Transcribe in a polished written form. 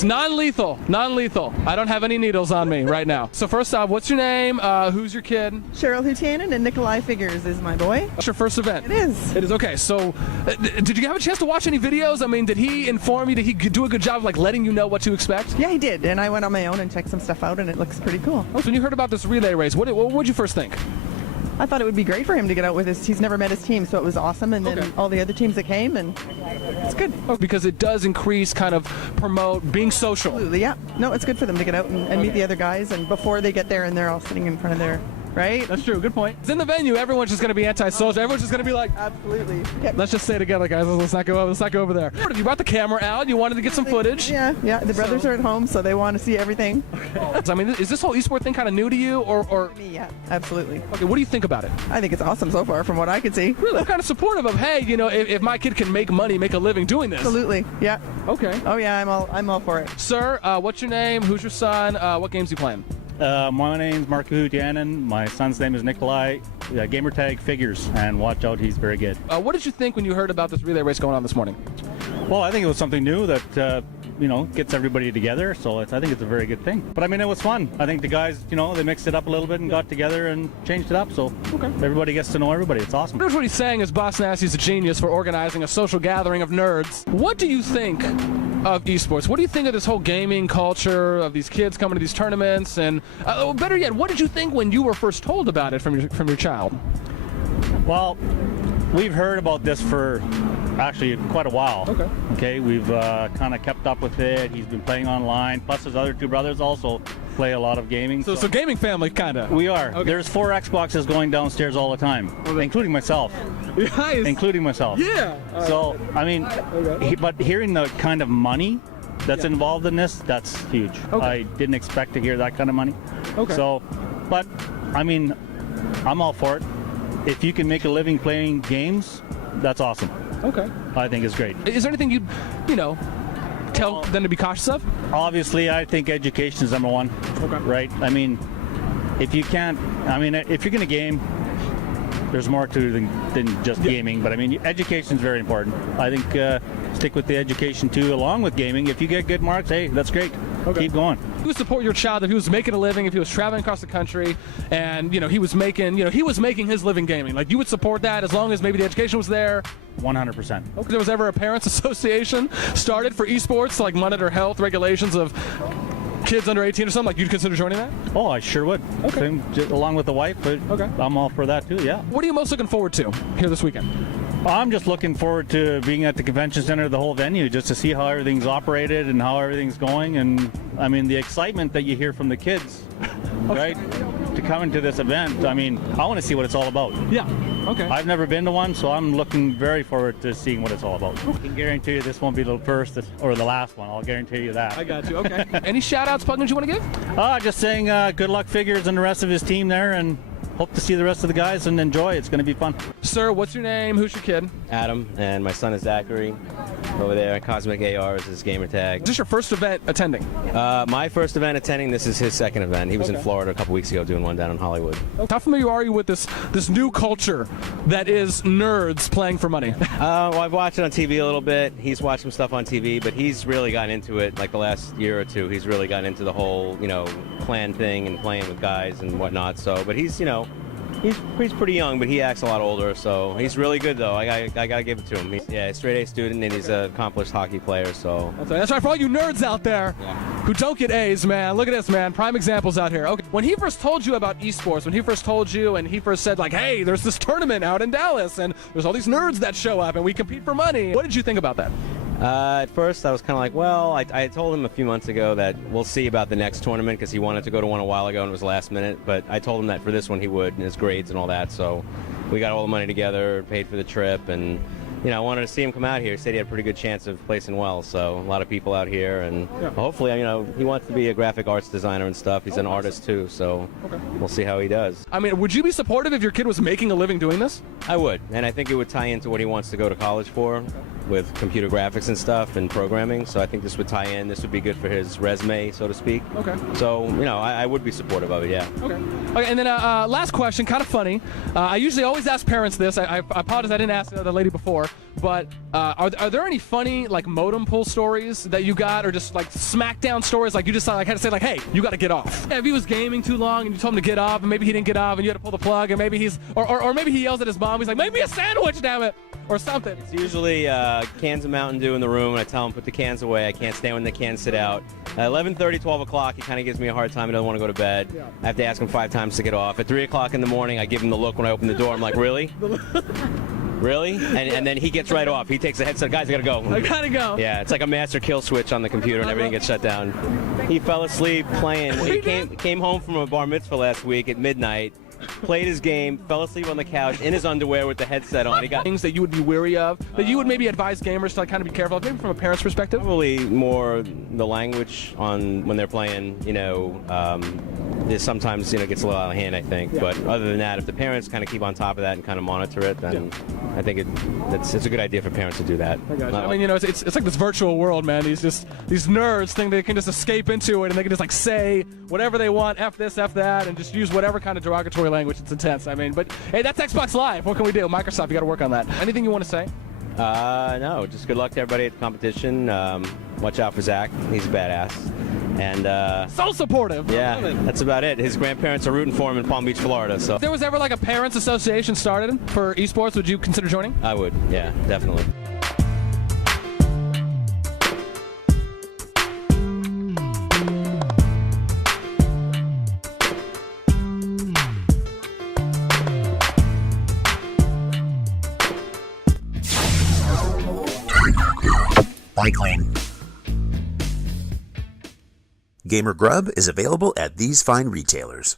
It's non-lethal. Non-lethal. I don't have any needles on me right now. So first off, what's your name? Who's your kid? Cheryl Hutanen and Nikolai Figures is my boy. What's your first event? It is. It is. Okay, so did you have a chance to watch any videos? I mean, did he inform you? Did he do a good job of like letting you know what to expect? Yeah, he did. And I went on my own and checked some stuff out, and it looks pretty cool. Oh, so when you heard about this relay race, what would you first think? I thought it would be great for him to get out with his. He's never met his team, so it was awesome. And then all the other teams that came, and it's good. Oh, because it does increase, kind of promote being social. Absolutely, yeah. No, it's good for them to get out and meet the other guys, and before they get there and they're all sitting in front of their. Right? That's true. Good point. It's in the venue. Everyone's just going to be anti-social. Everyone's just going to be like, absolutely. Let's just stay together, guys. Let's not go over there. You brought the camera out. You wanted to get some footage. Yeah. The brothers are at home, so they want to see everything. Okay. I mean, is this whole eSport thing kind of new to you, or? Me, yeah, absolutely. Okay. What do you think about it? I think it's awesome so far, from what I can see. Really? I'm kind of supportive of. Hey, if my kid can make money, make a living doing this. Absolutely. Yeah. Okay. Oh yeah, I'm all for it. Sir, what's your name? Who's your son? What games you playing? My name's Mark Hutanen. My son's name is Nikolai. Gamertag Figures, and watch out, he's very good. What did you think when you heard about this relay race going on this morning? Well, I think it was something new that gets everybody together, so I think it's a very good thing. But I mean, it was fun. I think the guys, they mixed it up a little bit and got together and changed it up, so everybody gets to know everybody. It's awesome. Here's what he's saying is Boss Nasty's a genius for organizing a social gathering of nerds. What do you think of esports? What do you think of this whole gaming culture, of these kids coming to these tournaments, and better yet, what did you think when you were first told about it from your child? Well, we've heard about this for actually quite a while. Okay, we've kind of kept up with it. He's been playing online, plus his other two brothers also play a lot of gaming. So gaming family, kind of. We are. Okay. There's 4 Xboxes going downstairs all the time, including myself. Nice. Including myself. Yeah. So, I mean, but hearing the kind of money that's involved in this, that's huge. I didn't expect to hear that kind of money. So, but, I mean, I'm all for it. If you can make a living playing games, that's awesome. I think it's great. Is there anything you'd, tell them to be cautious of? Obviously, I think education is number one. Right? I mean, if you're going to game, there's more to it than just gaming. But I mean, education is very important. I think stick with the education too, along with gaming. If you get good marks, hey, that's great. Keep going. You would support your child if he was making a living, if he was traveling across the country, and he was making his living gaming. Like, you would support that as long as maybe the education was there. 100%. There was ever a parents' association started for esports to like monitor health regulations of kids under 18 or something? Like, you'd consider joining that? Oh, I sure would. Same, along with the wife, but I'm all for that too. Yeah. What are you most looking forward to here this weekend? I'm just looking forward to being at the convention center, the whole venue, just to see how everything's operated and how everything's going. And I mean, the excitement that you hear from the kids, right, to come into this event. I mean, I want to see what it's all about. Yeah. Okay. I've never been to one, so I'm looking very forward to seeing what it's all about. I can guarantee you this won't be the first or the last one. I'll guarantee you that. I got you. Okay. Any shout-outs, plugins you want to give? Just saying good luck Figures and the rest of his team there, and hope to see the rest of the guys and enjoy. It's going to be fun. Sir, what's your name? Who's your kid? Adam, and my son is Zachary. Over there, Cosmic AR is his gamer tag. Is this your first event attending? My first event attending. This is his second event. He was in Florida a couple weeks ago doing one down in Hollywood. How familiar are you with this new culture that is nerds playing for money? Well, I've watched it on TV a little bit. He's watched some stuff on TV, but he's really gotten into it like the last year or two. He's really gotten into the whole, clan thing and playing with guys and whatnot. So, but he's pretty young, but he acts a lot older, so he's really good, though. I gotta give it to him. He's a straight A student, and he's an accomplished hockey player, so. That's right, for all you nerds out there who don't get A's, man. Look at this, man. Prime examples out here. Okay, when he first told you about esports, when he first told you and he first said, like, hey, there's this tournament out in Dallas, and there's all these nerds that show up, and we compete for money. What did you think about that? At first, I was kind of like, well, I told him a few months ago that we'll see about the next tournament because he wanted to go to one a while ago and it was last minute. But I told him that for this one he would, and his grades and all that. So we got all the money together, paid for the trip, and I wanted to see him come out here. He said he had a pretty good chance of placing well. So a lot of people out here, and hopefully, he wants to be a graphic arts designer and stuff. He's an artist too, so we'll see how he does. I mean, would you be supportive if your kid was making a living doing this? I would, and I think it would tie into what he wants to go to college for. With computer graphics and stuff and programming, so I think this would tie in. This would be good for his resume, so to speak. So, I would be supportive of it, yeah. Okay, and then last question, kind of funny. I usually always ask parents this. I apologize I didn't ask the lady before, but are there any funny like modem pull stories that you got, or just like smackdown stories like you just like had to say like, hey, you got to get off? If he was gaming too long and you told him to get off, and maybe he didn't get off, and you had to pull the plug, and maybe he's or maybe he yells at his mom, he's like, make me a sandwich, damn it, or something. It's usually cans of Mountain Dew in the room, and I tell him put the cans away. I can't stand when the cans sit out. 11:30, 12 o'clock, he kind of gives me a hard time. He doesn't want to go to bed. Yeah. I have to ask him 5 times to get off. At 3 o'clock in the morning, I give him the look when I open the door. I'm like, really? Really? And then he gets right off. He takes the headset. Guys, I gotta go. I gotta go. Yeah, it's like a master kill switch on the computer, and everything gets shut down. He fell asleep playing. He came home from a bar mitzvah last week at midnight, played his game, fell asleep on the couch in his underwear with the headset on. He got things that you would be wary of, that you would maybe advise gamers to like kind of be careful of, maybe from a parent's perspective. probably more the language on when they're playing. Is sometimes gets a little out of hand, I think. Yeah. But other than that, if the parents kind of keep on top of that and kind of monitor it, then I think it's a good idea for parents to do that. I mean, it's like this virtual world, man. These nerds think they can just escape into it, and they can just like say whatever they want, F this, F that, and just use whatever kind of derogatory language. It's intense. I mean, but hey, that's Xbox Live. What can we do? Microsoft, you got to work on that. Anything you want to say? No, just good luck to everybody at the competition. Watch out for Zach. He's a badass. And So supportive. yeah, that's about it. His grandparents are rooting for him in Palm Beach, Florida. So If there was ever like a parents association started for esports, would you consider joining? I would, yeah, definitely. Bike Lane. Gamer Grub is available at these fine retailers.